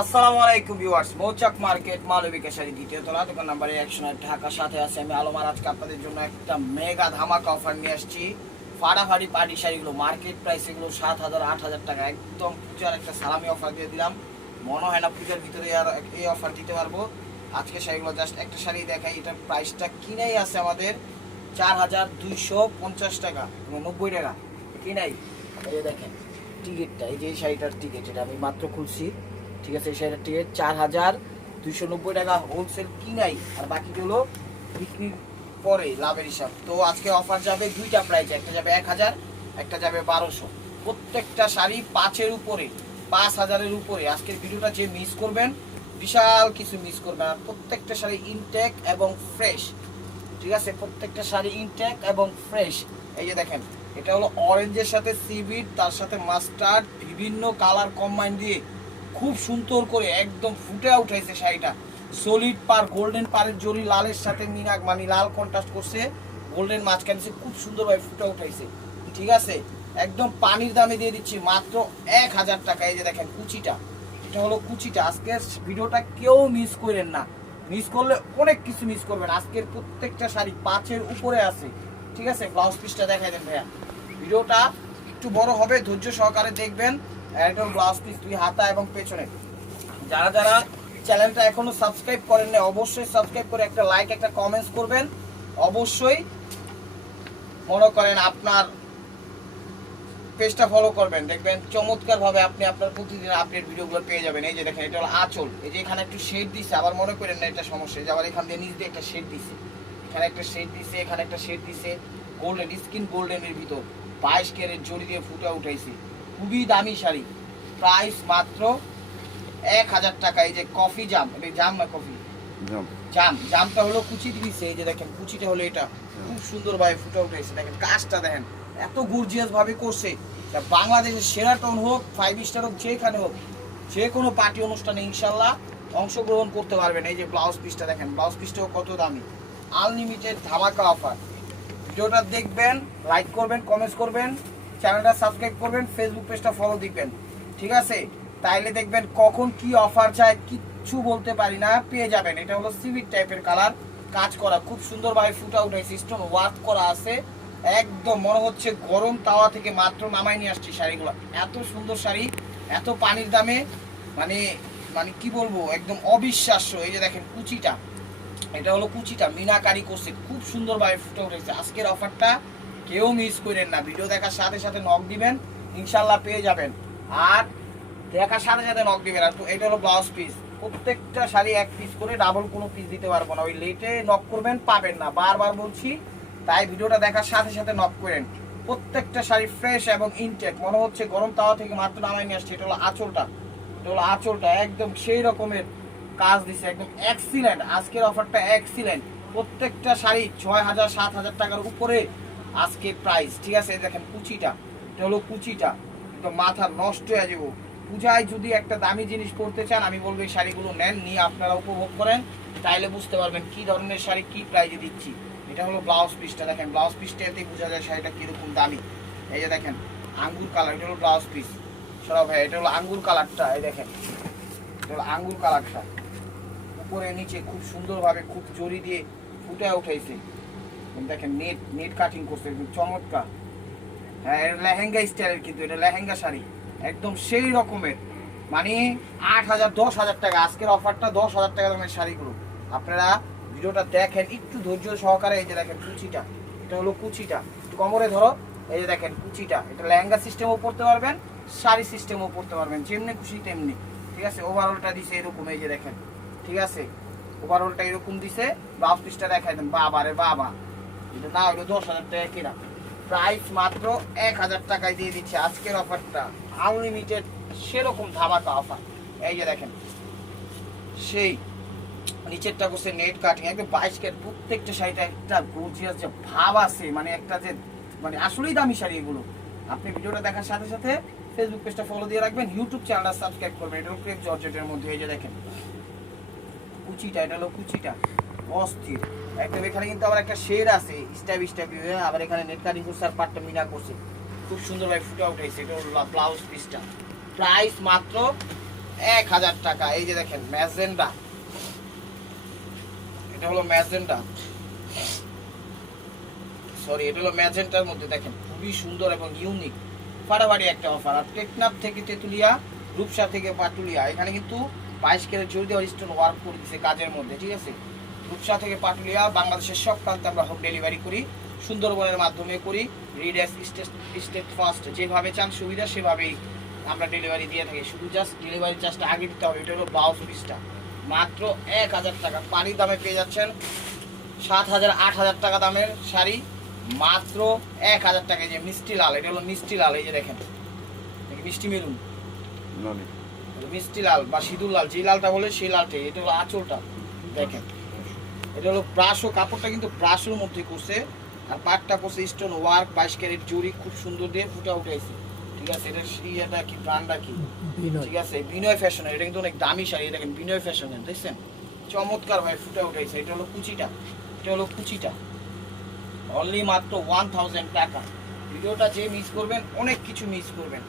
আসসালামু আলাইকুম ভিউয়ার্স, মৌচাক মার্কেট মালবিকা শাড়ি দ্বিতীয় তলা, দোকান নাম্বার 108, ঢাকা। সাথে আছে আমি আলমার। আজকে আপনাদের জন্য একটা মেগা ধামাকা অফার নিয়ে আসছি। ফাটাফাটি পার্টি শাড়িগুলো মার্কেট প্রাইস এগুলো 7,000 8,000 টাকা, একদম পূজার একটা সালামি অফার দিয়ে দিলাম। মনে হয় না পূজার ভিতরে আর এই অফার দিতে পারবো। আজকে শাড়িগুলো জাস্ট একটা শাড়ি দেখাই। এটার প্রাইসটা কিনেই আছে আমাদের 4,250 টাকা, 90 টাকা কিনাই। এই দেখেন টিকিটটা, এই যে এই শাড়িটার টিকিট, এটা আমি মাত্র খুলছি। ঠিক আছে, এই শাড়িটার টিকিট 4,290 টাকা হোলসেল কিনাই, আর বাকিগুলো বিক্রির পরে লাভের হিসাব। তো আজকে অফার যাবে দুইটা প্রাইস, একটা যাবে 1,000, একটা যাবে 1200। প্রত্যেকটা শাড়ি 5-এর উপরে, 5,000-এর উপরে। আজকের ভিডিওটা যে মিস করবেন, বিশাল কিছু মিস করবেন। আর প্রত্যেকটা শাড়ি ইনটেক এবং ফ্রেশ। ঠিক আছে, প্রত্যেকটা শাড়ি ইনটেক এবং ফ্রেশ। এই যে দেখেন, এটা হলো অরেঞ্জের সাথে সিভিড, তার সাথে মাস্টার্ড, বিভিন্ন কালার কম্বাইন দিয়ে খুব সুন্দর করে একদম ফুটে উঠাইছে শাড়িটা। সলিড পার, গোল্ডেন পারের জরি লালের সাথে মিনাক মানে লাল কন্ট্রাস্ট করছে, গোল্ডেন মাঝখানে খুব সুন্দরভাবে ফুটে উঠাইছে। ঠিক আছে, একদম পানির দামে দিয়ে দিচ্ছি মাত্র 1,000 টাকা। এই যে দেখেন কুচিটা, এটা হলো কুচিটা। আজকের ভিডিওটা কেউ মিস করেন না, মিস করলে অনেক কিছু মিস করবেন। আজকের প্রত্যেকটা শাড়ি 5-এর উপরে আছে। ঠিক আছে, ব্লাউজ পিসটা দেখাই দেন ভাইয়া। ভিডিওটা একটু বড় হবে, ধৈর্য সহকারে দেখবেন। একদম ব্লাউজ পিস 2 হাতা এবং পেছনে। যারা যারা চ্যানেলটা এখনো সাবস্ক্রাইব করেন না, অবশ্যই সাবস্ক্রাইব করে একটা লাইক একটা কমেন্টস করবেন। অবশ্যই মনে করেন আপনার পেজটা ফলো করবেন, দেখবেন চমৎকার ভাবে আপনি আপনার প্রতিদিন আপডেট ভিডিওগুলো পেয়ে যাবেন। এই যে দেখেন, এটা হলো আঁচল। এই যে এখানে একটু শেড দিছে, আবার মনে করেন না এটা সমস্যা, যে আবার এখান দিয়ে নিচ দিয়ে একটা শেড দিছে, এখানে একটা শেড দিছে, এখানে একটা শেড দিছে। গোল্ডেন স্কিন, গোল্ডেনের ভিতর 22 ক্যারেট জড়ি দিয়ে ফুটে উঠাইছে। খুবই দামি শাড়ি, প্রাইস মাত্র 1,000 টাকা। এই যে কফি জাম, এটা জাম না কফি জাম, জামটা হলো কুচি দিছে। এই যে দেখেন কুচিটা হলো এটা, খুব সুন্দর ভাবে ফুটে উঠেছে। দেখেন কাজটা দেখেন, এত গর্জিয়াস ভাবে করছে। বাংলাদেশের সেরাটন হোক, 5 স্টার হোক, যেখানে হোক, যে কোনো পার্টি অনুষ্ঠানে ইনশাল্লাহ অংশগ্রহণ করতে পারবেন। এই যে ব্লাউজ পিসটা দেখেন, ব্লাউজ পিসটাও কত দামি। আনলিমিটেড ধামাকা অফার। ভিডিওটা দেখবেন, লাইক করবেন, কমেন্টস করবেন, চ্যানেলটা সাবস্ক্রাইব করবেন, ফেসবুক পেজটা ফলো দিবেন। ঠিক আছে, তাইলে দেখবেন কখন কি অফার চাই কিচ্ছু বলতে পারি না, পেয়ে যাবেন। এটা হলো সিভিট টাইপের কালার, কাজ করা খুব সুন্দরভাবে ফুটা উঠেছে, স্টোন ওয়ার্ক করা আছে। একদম মনে হচ্ছে গরম তাওয়া থেকে মাত্র নামাই নিয়ে আসছি শাড়িগুলো। এত সুন্দর শাড়ি, এত পানির দামে, মানে মানে কি বলবো, একদম অবিশ্বাস্য। এই যে দেখেন কুচিটা, এটা হলো কুচিটা মিনাকারি করছে, খুব সুন্দরভাবে ফুটে উঠেছে। আজকের অফারটা কেউ মিস করেন না, ভিডিও দেখার সাথে সাথে নক দিবেন, ইনশাল্লাহ পেয়ে যাবেন। আর দেখার সাথে সাথে নক দিবেন। আর তো এটা হলো ব্লাউজ পিস। প্রত্যেকটা শাড়ি এক পিস করে, ডাবল কোনো পিস দিতে পারবো না। ওই লেটে নক করবেন, পাবেন না, বারবার বলছি। তাই ভিডিওটা দেখার সাথে সাথে নক করেন। প্রত্যেকটা শাড়ি ফ্রেশ এবং ইনটেক, মনে হচ্ছে গরম তাওয়া থেকে মাত্র নামাই নিয়ে আসছে। এটা হলো আঁচলটা, এটা হলো আঁচলটা, একদম সেই রকমের কাজ দিছে, একদম এক্সিলেন্ট। আজকের অফারটা এক্সিলেন্ট। প্রত্যেকটা শাড়ি 6,000 7,000 টাকার উপরে আজকের প্রাইস। ঠিক আছে, দেখেন কুচিটা, এটা হলো কুচিটা, একদম মাথা নষ্ট হয়ে যাবো। পূজায় যদি একটা দামি জিনিস পরতে চান, আমি বলবো এই শাড়িগুলো নেন, নিয়ে আপনারা উপভোগ করেন, তাইলে বুঝতে পারবেন কি ধরনের শাড়ি কি প্রাইজে দিচ্ছি। এটা হলো ব্লাউজ পিসটা, দেখেন ব্লাউজ পিসটা এতেই বোঝা যায় শাড়িটা কিরকম দামি। এই যে দেখেন আঙ্গুর কালার, এটা হলো ব্লাউজ পিস। সরাও ভাই, এটা হলো আঙ্গুর কালারটা। এই দেখেন, এটা হলো আঙ্গুর কালারটা, উপরে নিচে খুব সুন্দরভাবে খুব জড়ি দিয়ে ফুটে উঠাইছে। দেখেন নেট নেট কাটিং করছে, একদম চমৎকার। হ্যাঁ, এটা লেহেঙ্গা স্টাইলের, কিন্তু এটা লেহেঙ্গা শাড়ি, একদম সেই রকমের। মানে 8,000 10,000 টাকা আজকের অফারটা, 10,000 টাকা দামের শাড়িগুলো। আপনারা ভিডিওটা দেখেন একটু ধৈর্য সহকারে। এই যে দেখেন কুচিটা, এটা হলো কুচিটা, একটু কোমরে ধরো। এই যে দেখেন কুচিটা, এটা লেহেঙ্গা সিস্টেমও পড়তে পারবেন, শাড়ি সিস্টেমও পড়তে পারবেন, যেমনি খুশি তেমনি। ঠিক আছে, ওভারঅলটা দিছে এরকম। এই যে দেখেন, ঠিক আছে, ওভারঅলটা এরকম দিছে। ব্লাউজ পিসটা দেখাই দেন, বাবা রে বাবা, এটা না হলো 10,000 টাকা কিনা। প্রাইস মাত্র 1,000 টাকায় দিয়ে দিচ্ছে আজকের অফারটা, আনলিমিটেড সেরকম ধামাকা অফার। এই যে দেখেন, সেই নিচেরটা করছে নেট কাটিং, একদম 22 ক্যারেট। প্রত্যেকটা শাড়িটা একটা গর্জিয়াস যে ভাব আছে, মানে একটা যে মানে আসলেই দামি শাড়ি এগুলো। আপনি ভিডিওটা দেখার সাথে সাথে ফেসবুক পেজটা ফলো দিয়ে রাখবেন, ইউটিউব চ্যানেলটা সাবস্ক্রাইব করবেন। এটা হলো ক্রেপ জর্জেটের মধ্যে। এই যে দেখেন কুচিটা, এটা হলো কুচিটা, অস্থির একদম। এখানে কিন্তু আবার একটা শেড আছে স্টাইপ স্টাইপ, আবার এখানে নেট কাটিং করছে আর পাটটা মিনা করছে, খুব সুন্দরভাবে ফুটে উঠাইছে। এটা হলো ব্লাউজ পিসটা, প্রাইস মাত্র 1000 টাকা। এই যে দেখেন ম্যাজেন্ডা, এটা হলো ম্যাজেন্ডা, সরি এটা হলো ম্যাজেন্টার মধ্যে দেখেন খুবই সুন্দর এবং ইউনিক ফাটাফাটি একটা অফার। আর টেকনাফ থেকে তেতুলিয়া, রূপসা থেকে পাটুলিয়া, এখানে কিন্তু 22 ক্যারেট জুয়েল দিয়ে স্টোন ওয়ার্ক করে দিচ্ছে কাজের মধ্যে, ঠিক আছে। রূপসা থেকে পাটুলিয়া বাংলাদেশের সব প্রান্তে আমরা হোম ডেলিভারি করি, সুন্দরবনের মাধ্যমে করি। রিডেক্স স্টেট ফার্স্ট, যেভাবে চান সুবিধা সেভাবেই আমরা ডেলিভারি দিয়ে থাকি। শুধু জাস্ট ডেলিভারি চার্জটা আগে দিতে হবে। এটা হলো ব্লাউজ পিসটা, মাত্র 1000 টাকা। পানির দামে পেয়ে যাচ্ছেন 7000 8000 টাকা দামের শাড়ি মাত্র 1000 টাকা। যে মিষ্টি লাল, এটা হলো মিষ্টি লাল, এই যে দেখেন মিষ্টি মেরুন, মিষ্টি লাল বা সিঁদুর লাল, যে লালটা বলে সেই লালটাই। এটা হলো আঁচলটা দেখেন, এটা হলো ব্রাশও, কাপড়টা কিন্তু ব্রাশের মধ্যে করছে। আর পাটটা করছে স্টোন ওয়ার্ক, 22 ক্যারেট জুড়ি, খুব সুন্দর দিয়ে ফুটা উঠেছে, ঠিক আছে। এটার ইয়েটা কি, ব্র্যান্ডটা কি, ঠিক আছে, বিনয় ফ্যাশনের। এটা কিন্তু অনেক দামি শাড়ি, দেখেন বিনয় ফ্যাশনের, দেখছেন চমৎকার ভাবে ফুটা উঠেছে। এটা হলো কুচিটা, এটা হলো কুচিটা, অনলি মাত্র 1000 টাকা। ভিডিওটা যে মিস করবেন অনেক কিছু মিস করবেন,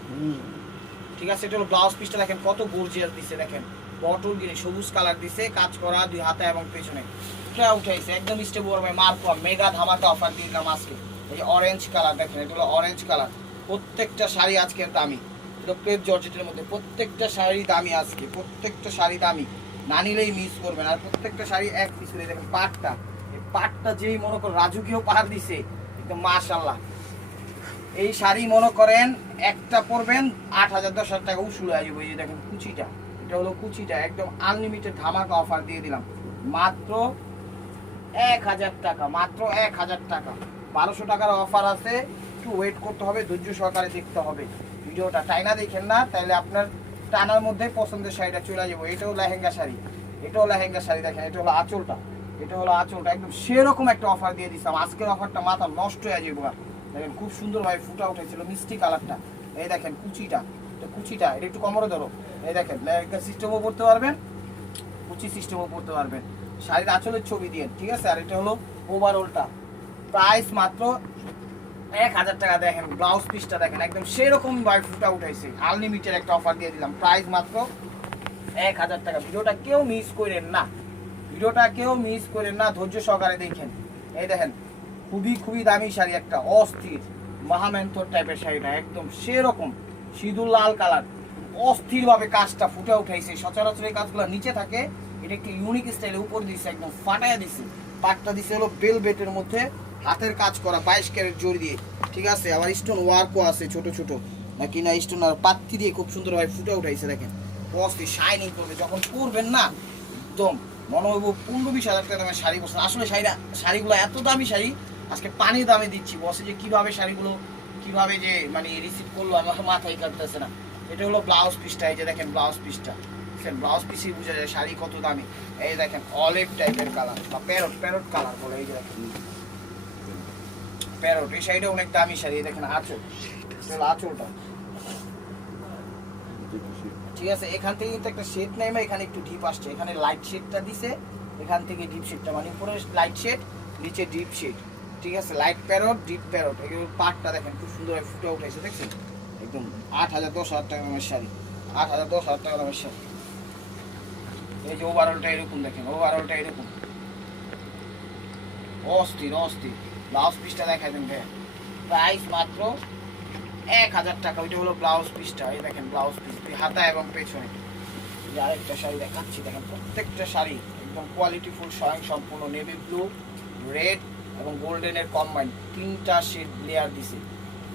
ঠিক আছে। এটা হলো ব্লাউজ পিসটা দেখেন কত গর্জিয়াস দিছে, দেখেন বটল গ্রিন সবুজ কালার দিছে, কাজ করা দুই হাতে এবং পেছনে ফুটা উঠাইছে একদম স্টেবল ভাবে। মার্কো মেগা ধামাকা অফার দিলাম আজকে। এই অরেঞ্জ কালার দেখেন, এটা হলো অরেঞ্জ কালার। প্রত্যেকটা শাড়ি আজকের দামি, এটা ক্রেপ জর্জেটের মধ্যে। প্রত্যেকটা শাড়ি দামি আজকে, প্রত্যেকটা শাড়ি দামি, না নিলেই মিস করবেন। আর প্রত্যেকটা শাড়ি এক পিস করে দেখেন। পাটটা, এই পাটটা যেই মনে করেন রাজকীয় পাহাড় দিছে একদম মাশাআল্লাহ। এই শাড়ি মনে করেন একটা পরবেন 8000 10,000 টাকা উসুল হয়ে যাবে। এই যে দেখেন কুচিটা, এটা হলো কুচিটা, একদম আনলিমিটেড ধামাকা অফার দিয়ে দিলাম মাত্র 1000 টাকা, মাত্র 1000 টাকা। 1200 টাকার অফার আছে, একটু ওয়েট করতে হবে, ধৈর্য সহকারে দেখতে হবে ভিডিওটা, টাইনা দেখেন না তাহলে আপনার টানার মধ্যে পছন্দের শাড়িটা চলে যাবো। এটাও লেহেঙ্গা শাড়ি, এটাও লেহেঙ্গা শাড়ি দেখেন, এটা হলো আঁচলটা, এটা হলো আঁচলটা, একদম সেরকম একটা অফার দিয়ে দিচ্ছিলাম। আজকের অফারটা মাথা নষ্ট হয়ে যাবো, দেখেন খুব সুন্দরভাবে ফুটা উঠেছিল মিষ্টি কালারটা। এই দেখেন কুচিটা, এটা কুচিটা, এটা একটু কোমরে ধরো। এই দেখেন লেহেঙ্গা সিস্টেমও পড়তে পারবেন, কুচি সিস্টেমও পড়তে পারবেন, শাড়ির আঁচলের ছবি দিয়ে, ঠিক আছে। আর এটা হলো ওভারঅলটা, প্রাইস মাত্র 1000 টাকা। দেখেন ব্লাউজ পিসটা দেখেন একদম সেরকম ভাবে ফুটা উঠাইছে, আনলিমিটেড একটা অফার দিয়ে দিলাম, প্রাইস মাত্র 1000 টাকা। ভিডিওটা কেউ মিস করেন না, ভিডিওটা কেউ মিস করেন না, ধৈর্য সহকারে দেখেন। এই দেখেন খুবই খুবই দামি শাড়ি, একটা অস্থির মহামেন্থর টাইপের শাড়িটা, একদম সেরকম সিঁদুর লাল কালার, অস্থির ভাবে কাজটা ফুটে উঠাইছে। সচরাচর এই কাজগুলো নিচে থাকে, এটা একটু ইউনিক স্টাইলে উপর দিচ্ছে, একদম ফাটাইয়া দিচ্ছে। পাটটা দিচ্ছে হলো বেলভেটের মধ্যে, হাতের কাজ করা 22 ক্যারেট জড়ি দিয়ে, ঠিক আছে। আবার স্টোন ওয়ার্কও আছে ছোট ছোট, নাকি না স্টোন আর পাত্তি দিয়ে খুব সুন্দরভাবে ফুটে উঠাইছে। দেখেন অস্থির শাইনিং করবে, যখন পরবেন না একদম মনে হইব 15-20 হাজার টাকা দামের শাড়ি পরছেন। আসলে শাড়িগুলো এত দামি শাড়ি আজকে পানির দামে দিচ্ছি। বসে যে কিভাবে শাড়িগুলো কিভাবে যে মানে রিসিভ করলো আমার মাথায় কাটতেছে না। এটা হলো ব্লাউজ পিসটা, এই যে দেখেন ব্লাউজ পিসটা, ব্লাউজ পিসই বোঝা যায় শাড়ি কত দামি। এই দেখেন অলিভ টাইপের কালার বা প্যারট কালার বলে, এই যে দেখেন প্যারট, এই শাড়িটা অনেক দামি শাড়ি। এই দেখেন আঁচল, আঁচলটা, ঠিক আছে। এখান থেকে কিন্তু একটা শেড নেই, এখানে একটু ডিপ আসছে, এখানে লাইট শেডটা দিছে, এখান থেকে ডিপ শেডটা, মানে উপরে লাইট শেড নিচে ডিপ শেড, ঠিক আছে। লাইট প্যারট ডিপ প্যারট, এগুলো পাটটা দেখেন খুব সুন্দর ফুটে উঠেছে, দেখছেন একদম 8000 10,000 টাকা দামের শাড়ি, 8000 10,000 টাকা দামের শাড়ি। এই যে ওভারঅলটা এরকম দেখেন, ওভারঅলটা এরকম অস্থির অস্থির। ব্লাউজ পিসটা দেখাই দেন ভাই, প্রাইস মাত্র 1000 টাকা। ওইটা হলো ব্লাউজ পিসটা, এই দেখেন ব্লাউজ পিস হাতা এবং পেছনে। আরেকটা শাড়ি দেখাচ্ছি, দেখেন প্রত্যেকটা শাড়ি একদম কোয়ালিটি ফুল, স্বয়ং সম্পূর্ণ নেভি ব্লু, রেড এবং গোল্ডেনের কম্বাইন, তিনটা শেড লেয়ার দিছে,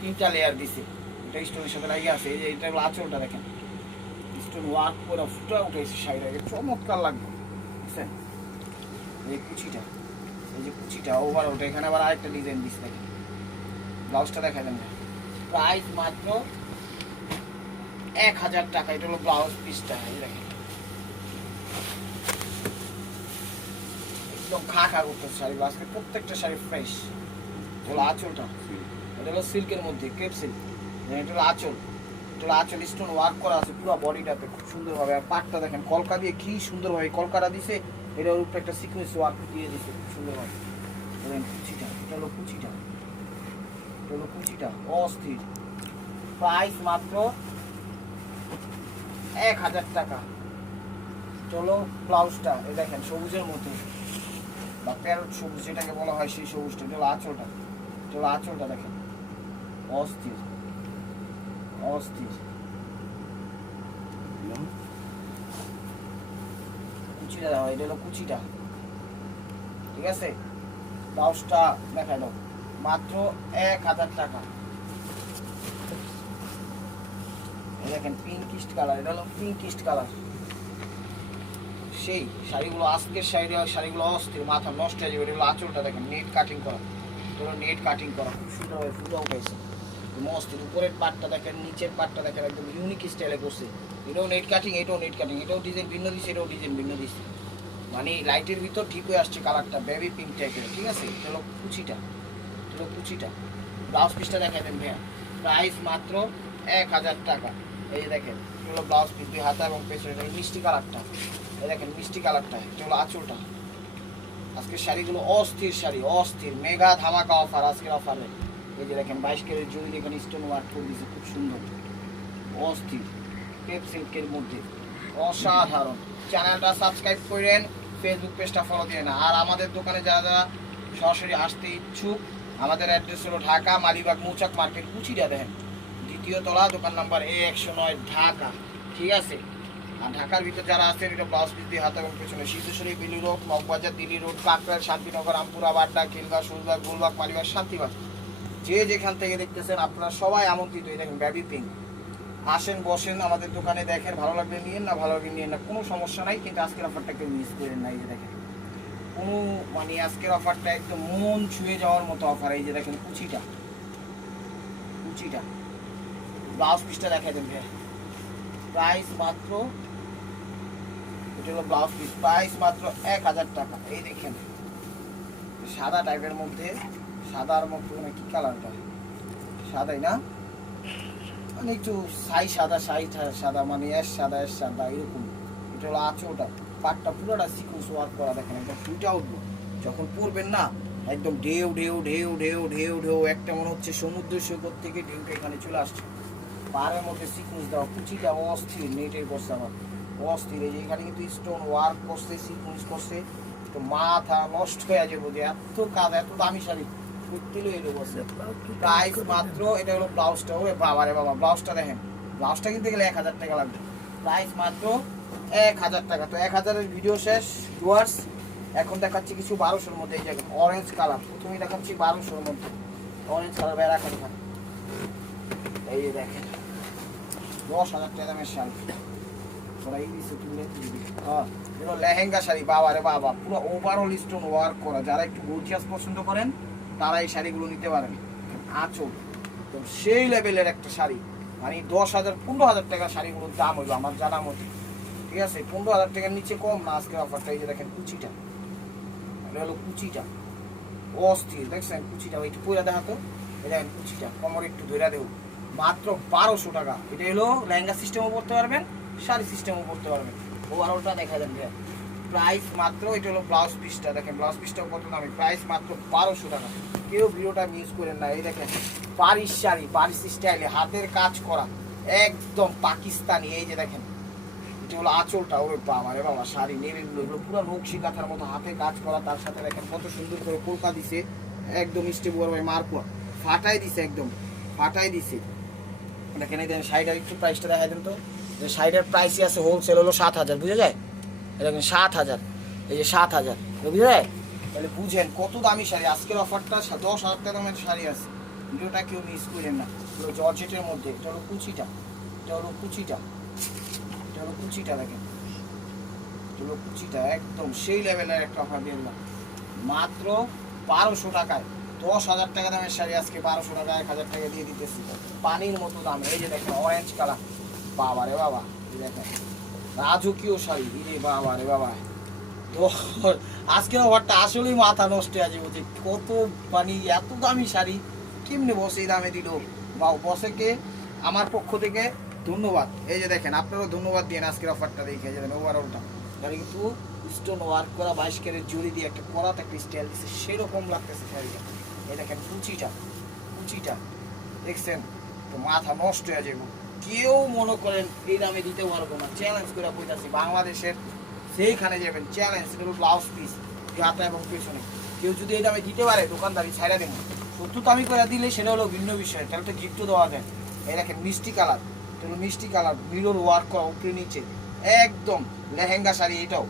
তিনটা লেয়ার দিছে। এটা স্টোনের সাথে লাগিয়ে আছে। এই যে এটা হলো আঁচলটা দেখেন, স্টোন ওয়ার্ক করে ফুটা উঠেছে শাড়িটাকে, চমৎকার লাগবে, বুঝছেন। এই কুচিটা, এই যে কুচিটা ওভারঅলটা, এখানে আবার আরেকটা ডিজাইন দিচ্ছে দেখেন। ব্লাউজটা দেখা দেন, প্রাইস মাত্র 1000 টাকা। এটা হলো ব্লাউজ পিসটা, এই দেখেন একদম খা করতেছে শাড়িগুলো আজকে, প্রত্যেকটা শাড়ি ফ্রেশ। হলো আঁচলটা, এটা হলো সিল্কের মধ্যে ক্রেপ সিল্ক, এটা হলো আঁচল, এটা হলো আঁচল, স্টোন ওয়ার্ক করা আছে পুরো বডিটাতে খুব সুন্দরভাবে। আর পাটটা দেখেন কলকা দিয়ে কি সুন্দরভাবে কলকাটা দিছে, এটার উপরে একটা সিকোয়েন্স ওয়ার্ক দিয়ে দিছে খুব সুন্দরভাবে। দেখেন কুচিটা, এটা হলো কুচিটা, এটা হলো কুচিটা অস্থির, প্রাইস মাত্র 1000 টাকা। চলো ব্লাউজটা এই দেখেন সবুজের মধ্যে বা প্যারট সবুজ যেটাকে বলা হয় সেই সবুজটা। চলো আঁচলটা, চলো আঁচলটা দেখেন অস্থির অস্থির। কুচিটা দেখো, এটা হলো কুচিটা, ঠিক আছে। ব্লাউজটা দেখাই দাও, মাত্র 1000 টাকা। দেখেন পিঙ্কিস্ট কালার, এটা হলো পিঙ্কিস্ট কালার। সেই শাড়িগুলো আজকের শাড়িগুলো অস্থির, মাথা নষ্ট হয়ে যাবে। এটা হলো আঁচলটা দেখেন নেট কাটিং করা, এটা নেট কাটিং করা, খুব সুন্দরভাবে ফুটাও পেয়েছে মস্ত। উপরের পাটটা দেখেন, নিচের পাটটা দেখেন একদম ইউনিক স্টাইলে করছে। এটাও নেট কাটিং, এটাও নেট কাটিং, এটাও ডিজাইন ভিন্ন দিচ্ছে, এটাও ডিজাইন ভিন্ন দিচ্ছে। মানে লাইটের ভিতর ঠিক হয়ে আসছে কালারটা, বেবি পিঙ্ক টাইপের, ঠিক আছে। এটা হলো কুচিটা, এটা হলো কুচিটা। ব্লাউজ পিসটা দেখাই দেন ভাইয়া, প্রাইস মাত্র 1000 টাকা। এই যে দেখেন এটা হলো ব্লাউজ পিস, 2 হাতা এবং পেছনে মিষ্টি কালারটা, এই দেখেন মিষ্টি কালারটা। এটা হলো আঁচলটা। আজকের শাড়িগুলো অস্থির শাড়ি, অস্থির মেগা ধামাকা অফার আজকের অফারে। এই যে দেখেন 22 ক্যারেট জরি দেখেন স্টোন ওয়ার্ক করে দিয়েছে, খুব সুন্দর অস্থির ক্রেপ সিল্কের মধ্যে, অসাধারণ। চ্যানেলটা সাবস্ক্রাইব করেন, ফেসবুক পেজটা ফলো দিয়ে না। আর আমাদের দোকানে যারা যারা সরাসরি আসতে ইচ্ছুক, আমাদের অ্যাড্রেস হলো ঢাকা মালিবাগ মৌচাক মার্কেট, কুচিটা দেখেন 2য় তলা, দোকান নাম্বার A109 ঢাকা, ঠিক আছে। আর ঢাকার ভিতর যারা আছেন, এটা ব্লাউজ পিস দিয়ে হাতে এবং পেছনে সিদ্ধেশ্বরী, বিলি রোড, মগবাজার, দিল্লি রোড, কাকরাইল, শান্তিনগর, রামপুরা, বাড্ডা, খিলগাঁও, সুরবাগ, গোলবাগ, মালিবাগ, শান্তিবাগ, যে যেখান থেকে দেখতেছেন আপনারা সবাই আমন্ত্রিত। এই দেখেন বেবি পিঙ্ক, আসেন বসেন আমাদের দোকানে দেখেন, ভালো লাগলে নিয়েন, না ভালো লাগলে নিয়েন না, কোনো সমস্যা নাই। কিন্তু আজকের অফারটা কেউ মিস করেন না। এই যে দেখেন কোনো মানে আজকের অফারটা একদম মন ছুঁয়ে যাওয়ার মতো অফার। এই যে দেখেন কুচিটা, কুচিটা ব্লাউজ পিসটা দেখাই দেন ভাই, প্রাইস মাত্র, এটা হলো ব্লাউজ পিস, প্রাইস মাত্র 1000 টাকা। এই দেখেন সাদা টাইপের মধ্যে, সাদার মধ্যে মানে কি কালারটা, সাদাই না, মানে একটু সাই সাদা, সাই সাদা, মানে এস সাদা এস সাদা এরকম। এটা হলো আঁচলটা, পাটটা পুরোটা সিকুয়েন্স ওয়ার্ক করা, দেখেন একদম ফুটা উঠবো যখন পরবেন না, একদম ঢেউ ঢেউ ঢেউ ঢেউ ঢেউ ঢেউ, একটা মনে হচ্ছে সমুদ্র সৈকত থেকে ঢেউটা এখানে চলে আসছে। পাড়ের মধ্যে সিকুয়েন্স দেওয়া, কুচিটা অস্থির নেটের করছে আমার, অস্থির। এই যে এখানে কিন্তু স্টোন ওয়ার্ক করছে, সিকুয়েন্স করছে, তো মাথা নষ্ট হয়ে যাবে যে এত কাজ, এত দামি শাড়ি প্রাইস মাত্র। এটা হলো ব্লাউজটা, ওরে বাবা রে বাবা, ব্লাউজটা দেখেন, ব্লাউজটা কিনতে গেলে 1000 টাকা লাগবে, প্রাইস মাত্র 1000 টাকা। তো 1000-এর ভিডিও শেষ ভিউয়ার্স। এখন দেখাচ্ছি কিছু 1200-এর মধ্যে। এই দেখেন অরেঞ্জ কালার, প্রথমেই দেখাচ্ছি 1200-এর মধ্যে অরেঞ্জ কালার, বেড়া খালি। এই যে দেখেন 10,000 টাকা দামের শাড়ি, এগুলো লেহেঙ্গা শাড়ি, বাবা রে বাবা, পুরো ওভারঅল স্টোন ওয়ার্ক করা। যারা একটু গর্জিয়াস পছন্দ করেন তারা এই শাড়িগুলো নিতে পারেন। আঁচল তো সেই লেভেলের একটা শাড়ি, মানে 10,000 15,000 টাকার শাড়িগুলোর দাম হইলো আমার জানা মতো, ঠিক আছে। 15,000 টাকার নিচে কম না আজকের অফারটা। এই যে দেখেন কুচিটা, এটা হলো কুচিটা অস্থির, দেখছেন কুচিটা, একটু পয়লা দেখাতো, এটা কুচিটা কমর একটু ধরে দেবো, মাত্র 1200 টাকা। এটা হলো লেহেঙ্গা সিস্টেমও পড়তে পারবেন, শাড়ি সিস্টেমও পড়তে পারবেন। ওভারঅলটা দেখা যান ভাইয়া, প্রাইস মাত্র। এটা হলো ব্লাউজ পিসটা, দেখেন ব্লাউজ পিসটাও কত দামি, প্রাইস মাত্র 1200 টাকা। কেউ ভিডিওটা মিস করেন না। এই দেখেন পারিস শাড়ি, পারিস স্টাইলে হাতের কাজ করা, একদম পাকিস্তানি। এই যে দেখেন এটা হলো আঁচলটা, ওরে বাবা রে বাবা, শাড়ি নেমে এগুলো পুরো নকশি কাঁথার মতো হাতে কাজ করা, তার সাথে দেখেন কত সুন্দর করে কলকা দিছে, একদম স্টেপ ওয়ার মার্কুয়া ফাটাই দিছে, একদম ফাটাই দিছে। দেখেন এই দেখেন শাড়িটার একটু প্রাইসটা দেখাই দেন তো। যে শাড়িটার প্রাইসই আছে হোলসেল হলো 7000, বুঝা যায়? দেখেন 7000, এই যে 7000, বুঝা যায়? তাহলে বুঝেন কত দামি শাড়ি। আজকের অফারটা 10,000 টাকা দামের শাড়ি আছে, ভিডিওটা কেউ মিস করেন না। পুরো জর্জেটের মধ্যে, এটা হলো কুচিটা, এটা হলো কুচিটা, এটা হলো কুচিটা, দেখেন এটা হলো কুচিটা, একদম সেই লেভেলের একটা অফার দিলাম মাত্র 1200 টাকায়। 10,000 টাকা দামের শাড়ি আজকে 1200 টাকা 1000 টাকা দিয়ে দিতেছি, পানির মতো দাম। এই যে দেখেন অরেঞ্জ কালার, বাবা রে বাবা, দেখেন রাজকীয় শাড়ি, রে বাবা রে বাবা। তো আজকের অফারটা আসলেই মাথা নষ্ট হয়ে যাবে, যে কত মানে এত দামি শাড়ি কেমনে বসে এই দামে দিল। বা বসেকে আমার পক্ষ থেকে ধন্যবাদ। এই যে দেখেন আপনারও ধন্যবাদ দিয়ে আজকের অফারটা দেখে যাবেন। ওভারঅলটা শাড়ি কিন্তু স্টোন ওয়ার্ক করা, 22 ক্যারেট জড়ি দিয়ে একটা করাতে একটা স্টাইল দিচ্ছে, সেরকম লাগতেছে শাড়িটা। এই দেখেন কুচিটা, কুচিটা দেখছেন তো মাথা নষ্ট হয়ে যাবো। কেউ মনে করেন এই দামে দিতে পারবো না, চ্যালেঞ্জ করে বলতেছি। বাংলাদেশের সেইখানে যাবেন চ্যালেঞ্জ, এটা হলো ব্লাউজ পিস হাতা এবং পেছনে। কেউ যদি এই দামে দিতে পারে দোকানদারি ছাইড়া দেবো। 70 দামি করে দিলে সেটা হলো ভিন্ন বিষয়, তাহলে তো গিফটও দেওয়া যায়। এই দেখেন মিষ্টি কালার, এটা হলো মিষ্টি কালার, মিরর ওয়ার্ক করা উপরে নিচে, একদম লেহেঙ্গা শাড়ি। এটাও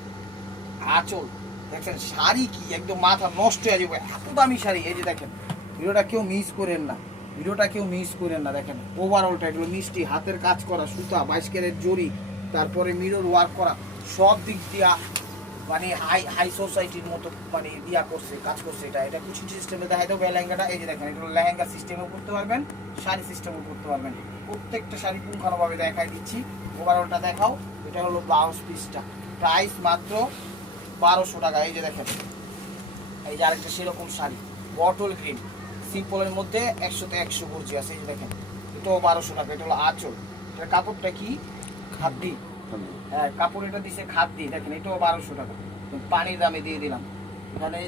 আঁচল দেখেন, শাড়ি কি একদম মাথা নষ্ট হয়ে যাবে, এত দামি শাড়ি। এই যে দেখেন, ভিডিওটা কেউ মিস করেন না, ভিডিওটা কেউ মিস করেন না। দেখেন ওভারঅলটা এগুলো মিষ্টি, হাতের কাজ করা, সুতা 22 ক্যারেট জড়ি, তারপরে মিরর ওয়ার্ক করা, সব দিক দিয়া মানে হাই সোসাইটির মতো মানে দিয়া করছে, কাজ করছে। এটা কুচিং সিস্টেমে দেখাই দেবো লেহেঙ্গাটা। এই যে দেখেন, এগুলো লেহেঙ্গা সিস্টেমেও করতে পারবেন, শাড়ি সিস্টেমেও করতে পারবেন। প্রত্যেকটা শাড়ি পুঙ্খানুভাবে দেখাই দিচ্ছি। ওভারঅলটা দেখাও। এটা হলো ব্লাউজ পিসটা, প্রাইস মাত্র 1200 টাকা। এই যে দেখেন, এই যে আরেকটা সেরকম শাড়ি বটল গ্রিন সিম্পলের মধ্যে 100-তে 100 গর্জি আছে। এই যে দেখেন, এটাও 1200 টাকা। এটা হলো আঁচল, এটার কাপড়টা কি খাদ্দি, হ্যাঁ কাপড় এটা দিছে খাদ্দি। দেখেন এটাও 1200 টাকা, পানির দামে দিয়ে দিলাম। এখানে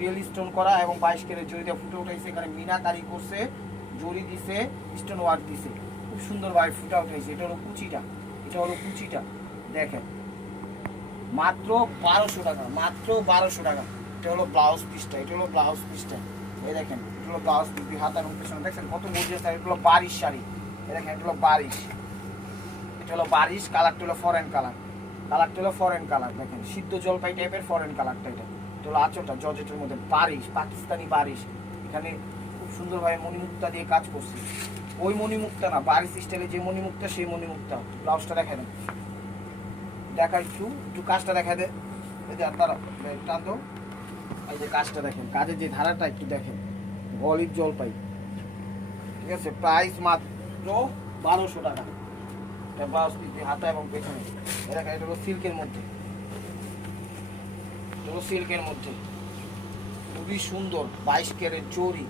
রিয়েল স্টোন করা এবং 22 ক্যারেট জড়ি দিয়ে ফুটে উঠাইছে। এখানে মিনাকারি করছে, জড়ি দিছে, স্টোন ওয়ার্ক দিছে, খুব সুন্দরভাবে ফুটে উঠাইছে। এটা হলো কুচিটা, এটা হলো কুচিটা। দেখেন মাত্র 1200 টাকা, মাত্র 1200 টাকা। এটা হলো ব্লাউজ পিসটা, এটা হলো ব্লাউজ পিসটা। এই দেখেন, এটা হলো ব্লাউজ পিস, হাতা এবং পেছনে দেখছেন কত মজুর শাড়ি। এটা হলো বারিশ শাড়ি। এই দেখেন, এটা হলো বারিশ, এটা হলো বারিশ। কালারটা হলো ফরেন কালার, কালারটা হলো ফরেন কালার। দেখেন সিদ্ধ জলপাই টাইপের ফরেন কালারটা। এটা হলো আঁচলটা জর্জেটের মধ্যে বারিশ, পাকিস্তানি বারিশ। এখানে খুব সুন্দরভাবে মণিমুক্তা দিয়ে কাজ করছে। ওই মণিমুক্তা না, বারিশ স্টাইলে যে মণিমুক্তা সেই মণিমুক্তা। ব্লাউজটা দেখা দেন, দেখা একটু একটু কাজটা দেখা দেয়। এই যে আপনারা টান তো, এই যে কাজটা দেখেন, কাজের যে ধারাটা একটু দেখেন, অলিভ জলপাই। ঠিক আছে, প্রাইস মাত্র 1200 টাকা। এটা ব্লাউজ পিস হাতা এবং পেছনে। এটা এটা হলো সিল্কের মধ্যে, এটা হলো সিল্কের মধ্যে, খুবই সুন্দর 22 ক্যারেট জড়ি,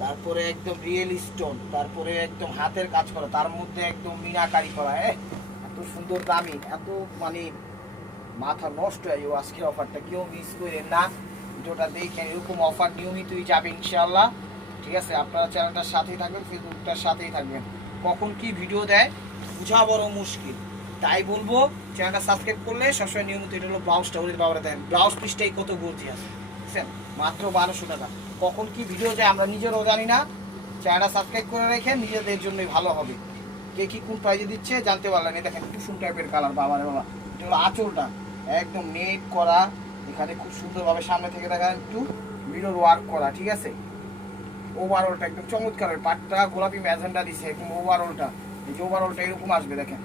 তারপরে একদম রিয়েল স্টোন, তারপরে একদম হাতের কাজ করা, তার মধ্যে একদম মিনাকারি করা। এত সুন্দর দামি, এত মানে মাথা নষ্ট হয়। আজকের অফারটা কেউ মিস করেন না, ভিডিওটা দেখেন। এরকম অফার নিয়মিতই যাবে ইনশাআল্লাহ। ঠিক আছে, আপনারা চ্যানেলটার সাথেই থাকবেন, ফেসবুকটার সাথেই থাকবেন। কখন কি ভিডিও দেয় বোঝা বড় মুশকিল, তাই বলবো চ্যানেলটা সাবস্ক্রাইব করলে সবসময় নিয়মিত। এটা হলো ব্লাউজটা, ওদের বাবারা দেন ব্লাউজ পিসটাই কত গর্জি আছে, বুঝছেন? মাত্র 1200 টাকা। কখন কি ভিডিও যায় আমরা নিজেরাও জানি না। চ্যানেলটা সাবস্ক্রাইব করে রেখে নিজেদের জন্যই ভালো হবে। কে কি কোন প্রাইজে দিচ্ছে জানতে পারলেন। দেখেন কুসুম টাইপের কালার, বাবারে বাবা। এটা হলো আঁচলটা একদম নেট করা, এখানে খুব সুন্দরভাবে সামনে থেকে দেখা একটু মিরর ওয়ার্ক করা। ঠিক আছে, ওভারঅলটা একদম চমৎকার। পাটটা গোলাপি ম্যাজেন্ডা দিছে, একদম ওভারঅলটা। এই যে ওভারঅলটা এরকম আসবে, দেখেন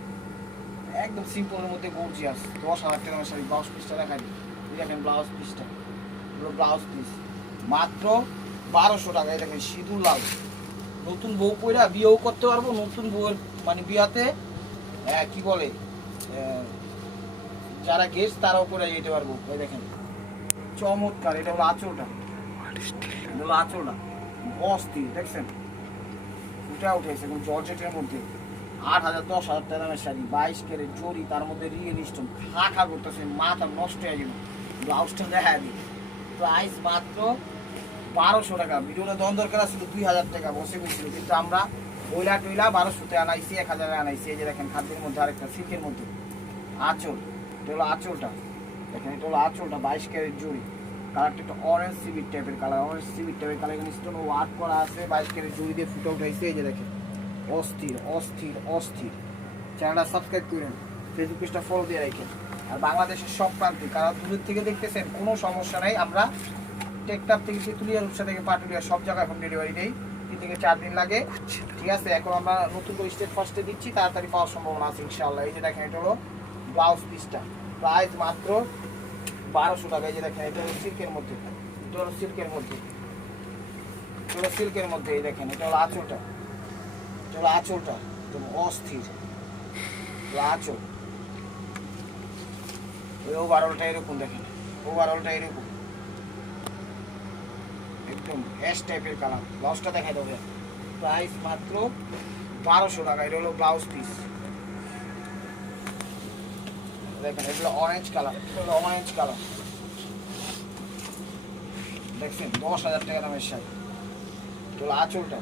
একদম সিম্পলের মধ্যে গর্জিয়াস। 10,000 টাকার শাড়ি। ব্লাউজ পিসটা দেখাই দিই, দেখেন ব্লাউজ পিসটা, এগুলো ব্লাউজ পিস মাত্র 1200 টাকা। এই দেখেন সিঁদুর লাল, নতুন বউ পয়রা বিয়েও করতে পারবো। নতুন বউয়ের মানে বিয়াতে কি বলে যারা গেস্ট তারাও করে যেতে পারবো। এই দেখেন চমৎকার। এটা হলো আঁচলটা, এটা হলো আঁচলটা অস্থির। দেখছেন ফুটা উঠেছে এবং জর্জেটের মধ্যে 8,000 10,000 টাকা দামের শাড়ি, 22 ক্যারেট জড়ি, তার মধ্যে রিয়েল স্টোন। খা করতেছে, মাথা নষ্ট হয়ে যাবে। ব্লাউজটা দেখা দিই, প্রাইস মাত্র 1200 টাকা। ভিডিওটা দন দরকার ছিল 2000 টাকা বসে গেছিল, কিন্তু আমরা বইলা টইলা 1200-তে আনাইছি, 1000-এ আনাইছি। এই যে দেখেন খাদ্যের মধ্যে আরেকটা সিল্কের মধ্যে আঁচল, এটা হলো আঁচলটা। দেখেন এটা হলো আঁচলটা 22 ক্যারেট জড়ি। কালারটা একটা অরেঞ্জ সিভিট টাইপের কালার, অরেঞ্জ সিভিট টাইপের কালার। এখানে স্টোন ওয়ার্ক করা আছে, 22 ক্যারেট জড়ি দিয়ে ফুটে উঠাইছে। এই যে দেখেন অস্থির অস্থির অস্থির। চ্যানেলটা সাবস্ক্রাইব করেন, ফেসবুক পেজটা ফলো দিয়ে রাখেন। আর বাংলাদেশের সব প্রান্তে কারা দূরের থেকে দেখতেছেন কোনো সমস্যা নাই, আমরা টেকটাপ থেকে তেঁতুলিয়া, রূপসা থেকে পাটুলিয়া সব জায়গায় হোম ডেলিভারি দেই। 3 থেকে 4 দিন লাগে। ঠিক আছে, এখন আমরা নতুন করে স্টেট ফার্স্টে দিচ্ছি, তাড়াতাড়ি পাওয়ার সম্ভাবনা আছে ইনশাআল্লাহ। এই যে দেখেন এটা হলো ব্লাউজ পিসটা, প্রাইস মাত্র 1200 টাকা। এই যে দেখেন এটা হলো সিল্কের মধ্যে, এটা হলো সিল্কের মধ্যে, এটা হলো সিল্কের মধ্যে। এই দেখেন এটা হলো আঁচলটা, এটা হলো আঁচলটা একদম অস্থির আঁচল। ওই ওভারঅলটা এরকম, দেখেন ওভারঅলটা এরকম একদম অ্যাশ টাইপের কালার। ব্লাউজটা দেখাই দেবে, প্রাইস মাত্র 1200 টাকা। এটা হলো ব্লাউজ পিস। দেখেন এগুলো অরেঞ্জ কালার, এটা হলো অরেঞ্জ কালার। দেখছেন 10,000 টাকা দামের শাড়ি। এটা হলো আঁচলটা,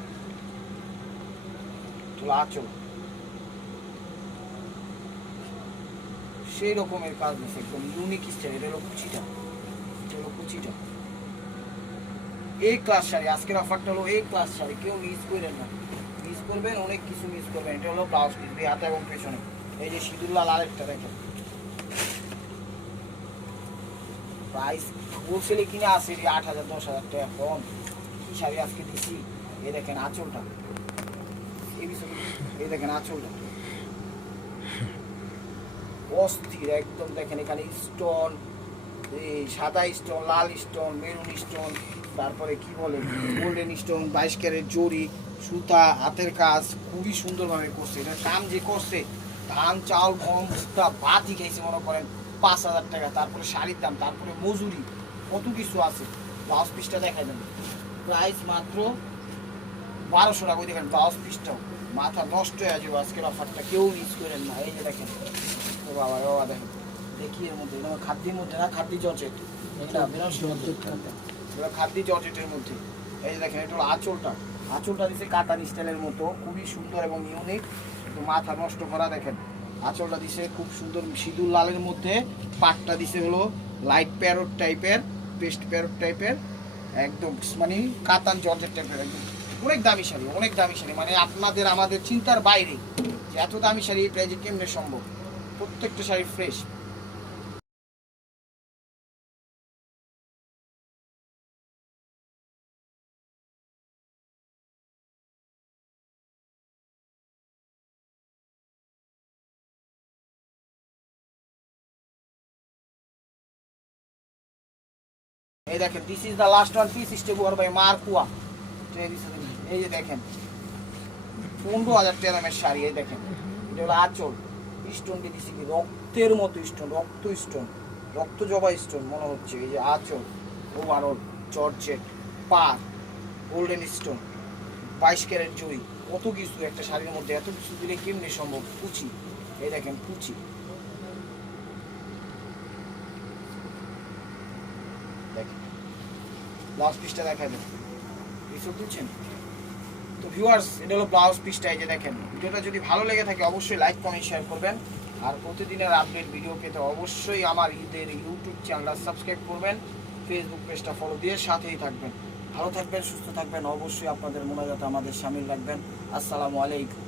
এটা হলো আঁচল। সেই রকমের কাজ দিচ্ছে, একদম ইউনিক স্টাইল। এটা হলো কুচিটা, এটা হলো কুচিটা। এই ক্লাস শাড়ি, আজকের অফারটা হলো এই ক্লাস শাড়ি, কেউ মিস করেন না, মিস করবেন অনেক কিছু মিস করবেন। এটা হলো ব্লাউজ পিস, দুই হাতে এবং পেছনে। এই যে সিঁদুর লাল আরেকটা দেখেন, প্রাইস হোলসেলে কিনে আসে 8,000 10,000 টাকা কম। কি শাড়ি আজকে দিচ্ছি, এই দেখেন আঁচলটা, এই দেখেন আঁচলটা অস্থির একদম। দেখেন এখানে স্টোন, এই সাদা স্টোন, লাল স্টোন, মেরুন স্টোন, তারপরে কি বলে গোল্ডেন স্টোন, 22 ক্যারেট জরি, সুতা, হাতের কাজ খুবই সুন্দরভাবে করছে। এটা কাম যে করছে, ধান চাল গম ভুট্টা ভাতই খাইছে মনে করেন 5,000 টাকা। তারপরে শাড়ির দাম, তারপরে মজুরি, কত কিছু আছে। ব্লাউজ পিসটা দেখাই দেন, প্রাইস মাত্র 1200 টাকা। ওই দেখেন ব্লাউজ পিসটাও মাথা নষ্ট হয়ে যাবে আজকের অফারটা, কেউ মিস করেন না। এই যে দেখেন, ও বাবা বাবা দেখেন, দেখি এর মধ্যে এটা খাদ্যের মধ্যে না, খাদ্য জর্জেট, এটা খাদ্য জর্জেটের মধ্যে। এই যে দেখেন, এটা হলো আঁচলটা, আঁচলটা দিচ্ছে কাতান স্টাইলের মতো, খুবই সুন্দর এবং ইউনিক, কিন্তু মাথা নষ্ট করা। দেখেন আঁচলটা দিছে খুব সুন্দর সিঁদুর লালের মধ্যে, পাটটা দিছে হলো লাইট প্যারট টাইপের, পেস্ট প্যারট টাইপের, একদম মানে কাতান জর্জেট টাইপের। একদম অনেক দামি শাড়ি, অনেক দামি শাড়ি, মানে আপনাদের আমাদের চিন্তার বাইরে যে এত দামি শাড়ি এই প্রাইজে কেমনে সম্ভব। প্রত্যেকটা শাড়ি ফ্রেশ। এই দেখেন, this is the last one piece step wear by মার্কুয়া। এই যে দেখেন 15,000 টাকা দামের শাড়ি। এই দেখেন, এটা হলো আঁচল, স্টোন দিয়ে দিচ্ছি রক্তের মতো স্টোন, রক্ত স্টোন, রক্ত জবা স্টোন মনে হচ্ছে। এই যে আঁচল, ওভারঅল জর্জেট, পার, গোল্ডেন স্টোন, 22 ক্যারেট জরি, কত কিছু একটা শাড়ির মধ্যে এত কিছু দিলে কেমনি সম্ভব। কুচি, এই দেখেন কুচি, দেখেন ব্লাউজ পিসটা দেখা দেন, এসব বুঝছেন তো ভিউয়ার্স। এটা হলো ব্লাউজ পিসটা। এই যে দেখেন, ভিডিওটা যদি ভালো লেগে থাকে অবশ্যই লাইক কমেন্ট শেয়ার করবেন, আর প্রতিদিনের আপডেট ভিডিও পেতে অবশ্যই আমার ঈদের ইউটিউব চ্যানেলটা সাবস্ক্রাইব করবেন, ফেসবুক পেজটা ফলো দিয়ে সাথেই থাকবেন। ভালো থাকবেন, সুস্থ থাকবেন, অবশ্যই আপনাদের মোনাজাতে আমাদের শামিল রাখবেন। আসসালামু আলাইকুম।